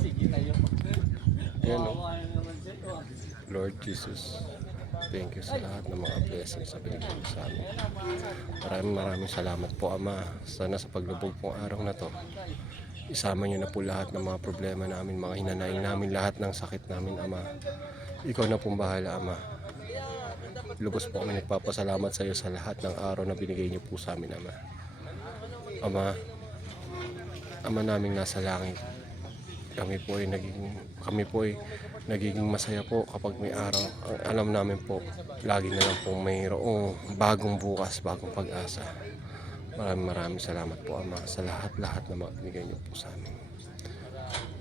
Sige na yun. Yan o. Lord Jesus, thank you sa lahat ng mga blessings sa binigay mo sa amin. Maraming salamat po, Ama. Sana sa paglubog pong araw na to, isama niyo na po lahat ng mga problema namin, mga hinanaing namin, lahat ng sakit namin, Ama. Ikaw na pong bahala, Ama. Lubos po kami nagpapasalamat sa iyo sa lahat ng araw na binigay niyo po sa amin, Ama. Ama, Ama naming nasa langit, kami po ay nagiging masaya po kapag may araw. Alam namin po, lagi na lang po mayroong bagong bukas, bagong pag-asa. Maraming salamat po, Ama, sa lahat na mga binigay niyo po sa amin.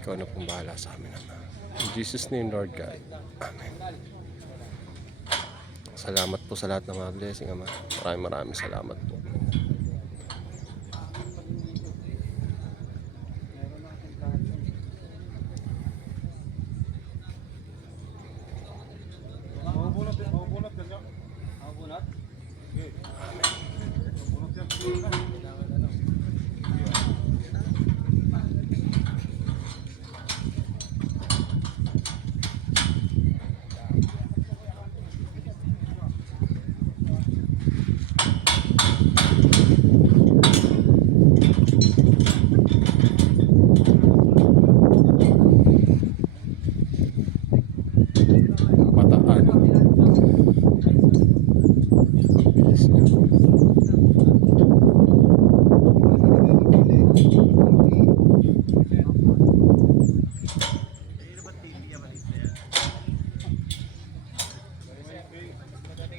Ikaw na pong bahala sa amin, Ama. In Jesus' name, Lord God. Amen. Salamat po sa lahat ng mga blessing, Ama. Maraming salamat po. Mabunot kan niya? Mabunot? Okay. Mabunot yan. Pataan. Bilis niya.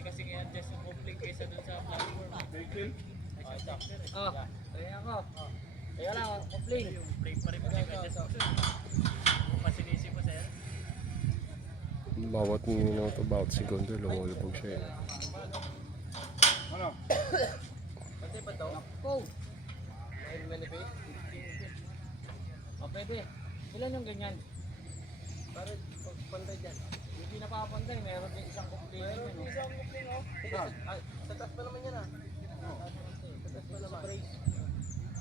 Kasi i-adjust yung coupling kaysa dun sa platform. Oh, kaya ako. Kaya lang, coupling. Yung brake pa rin mo i-adjust mo dun. Kung pasinisi mo sir. Bawat minuto, bawat segundo, lumulubog siya. Ano? Pwede ba ito? Go! May manipate? O pwede. Ilan yung ganyan? Para pantay dyan. Hindi napapantay, meron din isang coupling. Meron din isang coupling oh. Sa taas pa naman yan ah. Sa taas pa naman.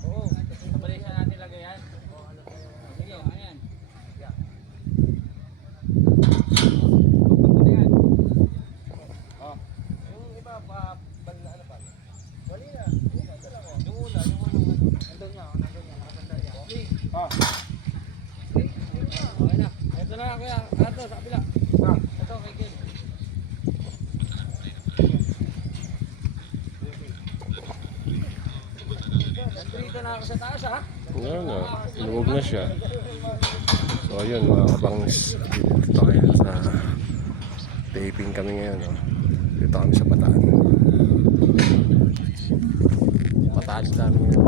Oo, sa brace na natin lagay yan. Sige, ayan. Yung iba pa, ano pa? Wali na. Yung una. Nandun nga, nakasanda niya. Ah. Okay na. Ito na kuya, ito sa kabila. Ito kay Gil. Nandito na ako sa taas ha. Ngayon na, lumog na siya. So ayun mga kabangis, dito kayo sa taping kami ngayon. Oh. Dito kami sa Bataan. Bataan namin